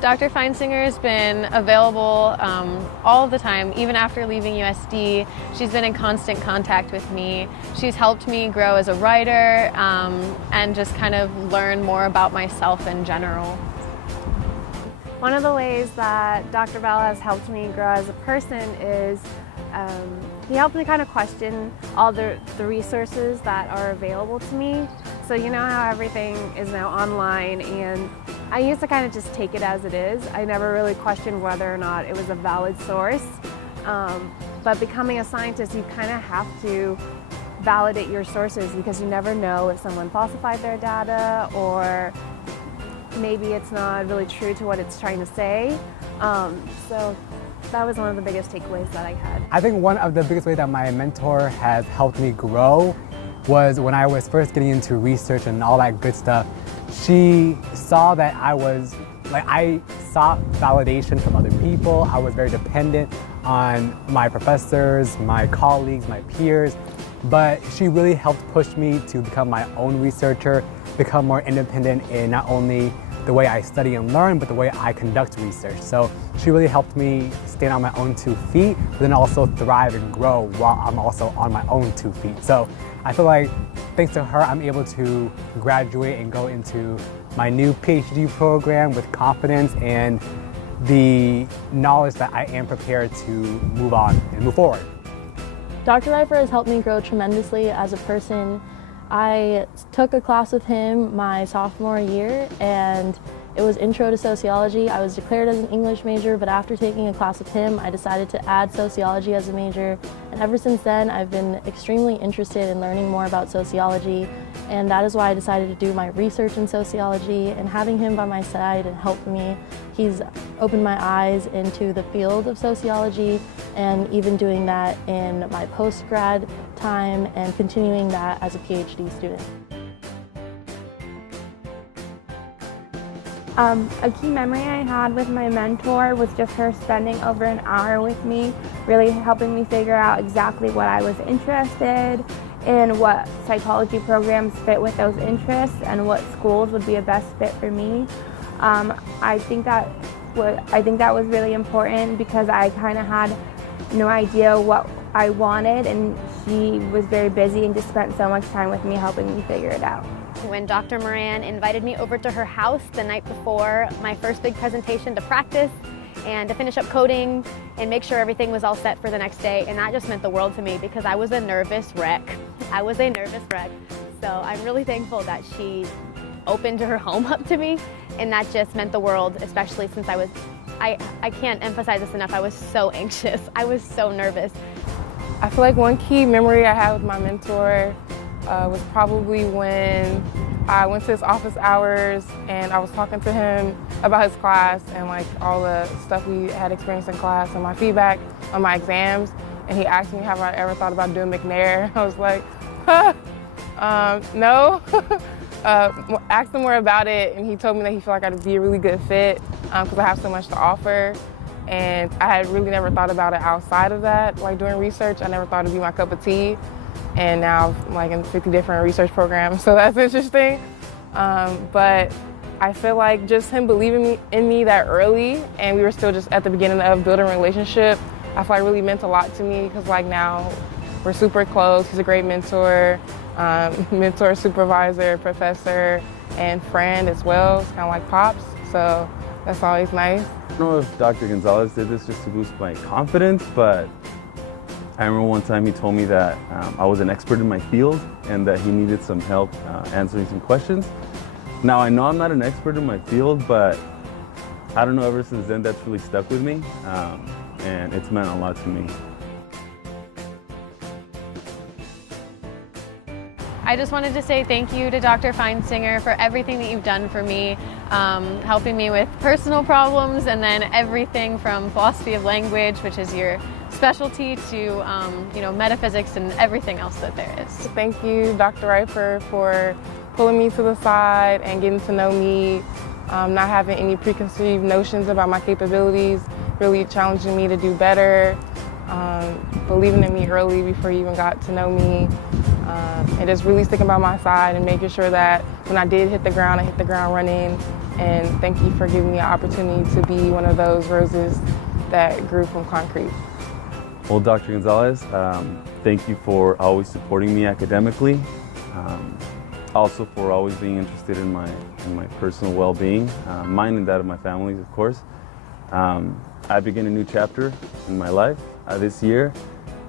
Dr. Feinsinger has been available all of the time, even after leaving USD. She's been in constant contact with me. She's helped me grow as a writer and just kind of learn more about myself in general. One of the ways that Dr. Bell has helped me grow as a person is he helped me kind of question all the resources that are available to me. So you know how everything is now online, and I used to kind of just take it as it is. I never really questioned whether or not it was a valid source. But becoming a scientist, you kind of have to validate your sources because you never know if someone falsified their data or maybe it's not really true to what it's trying to say. So that was one of the biggest takeaways that I had. I think one of the biggest ways that my mentor has helped me grow was when I was first getting into research and all that good stuff. She saw that I sought validation from other people. I was very dependent on my professors, my colleagues, my peers, but she really helped push me to become my own researcher, become more independent in not only the way I study and learn, but the way I conduct research. So she really helped me stand on my own 2 feet, but then also thrive and grow while I'm also on my own 2 feet. So I feel like thanks to her, I'm able to graduate and go into my new PhD program with confidence and the knowledge that I am prepared to move on and move forward. Dr. Reifer has helped me grow tremendously as a person. I took a class with him my sophomore year, and it was Intro to Sociology. I was declared as an English major, but after taking a class with him, I decided to add sociology as a major. And ever since then, I've been extremely interested in learning more about sociology, and that is why I decided to do my research in sociology. And having him by my side and helping me, he's opened my eyes into the field of sociology, and even doing that in my post-grad time and continuing that as a PhD student. A key memory I had with my mentor was just her spending over an hour with me, really helping me figure out exactly what I was interested in, what psychology programs fit with those interests, and what schools would be a best fit for me. I think that was really important because I kind of had no idea what I wanted, and she was very busy and just spent so much time with me helping me figure it out. When Dr. Moran invited me over to her house the night before my first big presentation to practice and to finish up coding and make sure everything was all set for the next day, and that just meant the world to me because I was a nervous wreck. I was a nervous wreck. So I'm really thankful that she opened her home up to me, and that just meant the world, especially since I can't emphasize this enough, I was so anxious. I was so nervous. I feel like one key memory I had with my mentor was probably when I went to his office hours and I was talking to him about his class and like all the stuff we had experienced in class and my feedback on my exams. And he asked me, have I ever thought about doing McNair? I was like, no. Asked him more about it, and he told me that he felt like I'd be a really good fit because I have so much to offer. And I had really never thought about it outside of that, like doing research. I never thought it'd be my cup of tea. And now I'm like in 50 different research programs, so that's interesting. But I feel like just him believing in me that early, and we were still just at the beginning of building a relationship, I feel like really meant a lot to me because like now we're super close. He's a great mentor, mentor, supervisor, professor, and friend as well. It's kind of like pops, so that's always nice. I don't know if Dr. Gonzalez did this just to boost my confidence, but I remember one time he told me that I was an expert in my field and that he needed some help answering some questions. Now I know I'm not an expert in my field, but I don't know, ever since then that's really stuck with me, and it's meant a lot to me. I just wanted to say thank you to Dr. Feinsinger for everything that you've done for me, helping me with personal problems, and then everything from philosophy of language, which is your specialty, to metaphysics and everything else that there is. Thank you, Dr. Reifer, for pulling me to the side and getting to know me, not having any preconceived notions about my capabilities, really challenging me to do better, believing in me early before you even got to know me. and just really sticking by my side and making sure that when I did hit the ground, I hit the ground running. And thank you for giving me an opportunity to be one of those roses that grew from concrete. Well, Dr. Gonzalez, thank you for always supporting me academically, also for always being interested in my personal well-being, mine and that of my family, of course. I begin a new chapter in my life this year,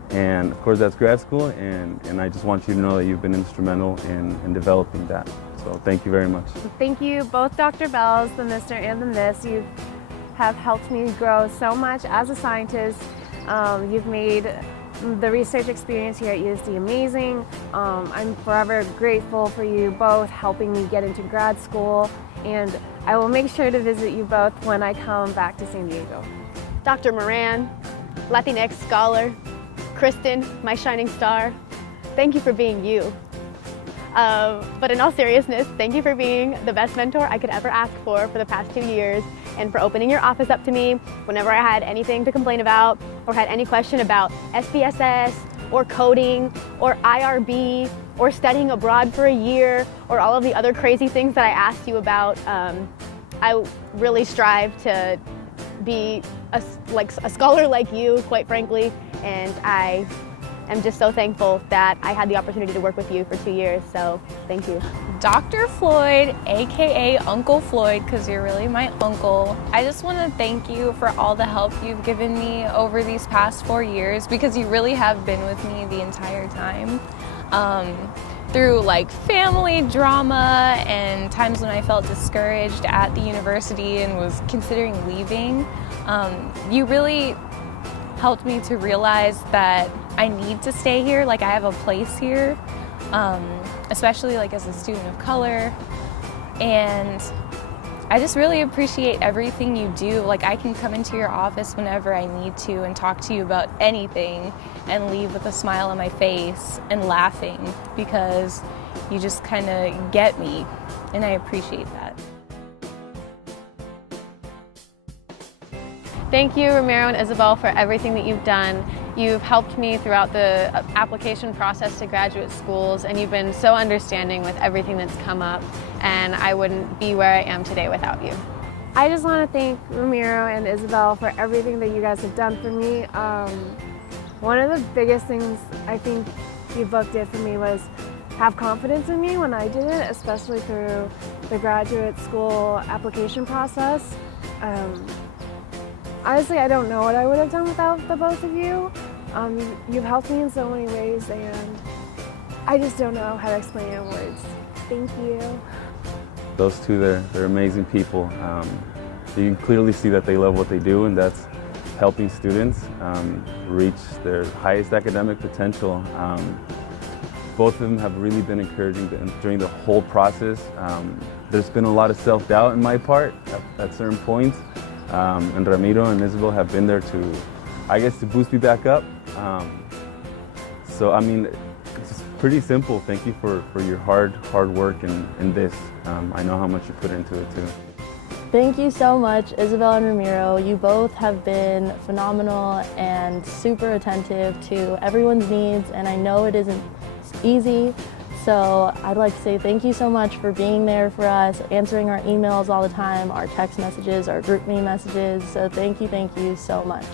and of course that's grad school, and I just want you to know that you've been instrumental in developing that. So thank you very much. Thank you, both Dr. Bells, the Mr. and the Miss. You have helped me grow so much as a scientist. You've made the research experience here at USD amazing. I'm forever grateful for you both helping me get into grad school, and I will make sure to visit you both when I come back to San Diego. Dr. Moran, Latinx scholar, Kristen, my shining star, thank you for being you. But in all seriousness, thank you for being the best mentor I could ever ask for the past 2 years, and for opening your office up to me whenever I had anything to complain about or had any question about SPSS or coding or IRB or studying abroad for a year or all of the other crazy things that I asked you about. I really strive to be a scholar like you, quite frankly, and I'm just so thankful that I had the opportunity to work with you for 2 years, so thank you. Dr. Floyd, aka Uncle Floyd, because you're really my uncle, I just want to thank you for all the help you've given me over these past 4 years, because you really have been with me the entire time. Through like family drama and times when I felt discouraged at the university and was considering leaving, you really helped me to realize that I need to stay here, like I have a place here, especially like as a student of color. And I just really appreciate everything you do. Like I can come into your office whenever I need to and talk to you about anything and leave with a smile on my face and laughing, because you just kind of get me, and I appreciate that. Thank you, Ramiro and Isabel, for everything that you've done. You've helped me throughout the application process to graduate schools, and you've been so understanding with everything that's come up, and I wouldn't be where I am today without you. I just want to thank Ramiro and Isabel for everything that you guys have done for me. One of the biggest things I think you both did for me was have confidence in me when I did it, especially through the graduate school application process. Honestly, I don't know what I would have done without the both of you. You've helped me in so many ways, and I just don't know how to explain it in words. Thank you. Those two, they're amazing people. You can clearly see that they love what they do, and that's helping students reach their highest academic potential. Both of them have really been encouraging during the whole process. There's been a lot of self-doubt in my part at certain points. And Ramiro and Isabel have been there to, I guess, to boost me back up. So I mean, it's just pretty simple. Thank you for your hard work in this. I know how much you put into it too. Thank you so much, Isabel and Ramiro. You both have been phenomenal and super attentive to everyone's needs, and I know it isn't easy. So I'd like to say thank you so much for being there for us, answering our emails all the time, our text messages, our group me messages. So thank you so much.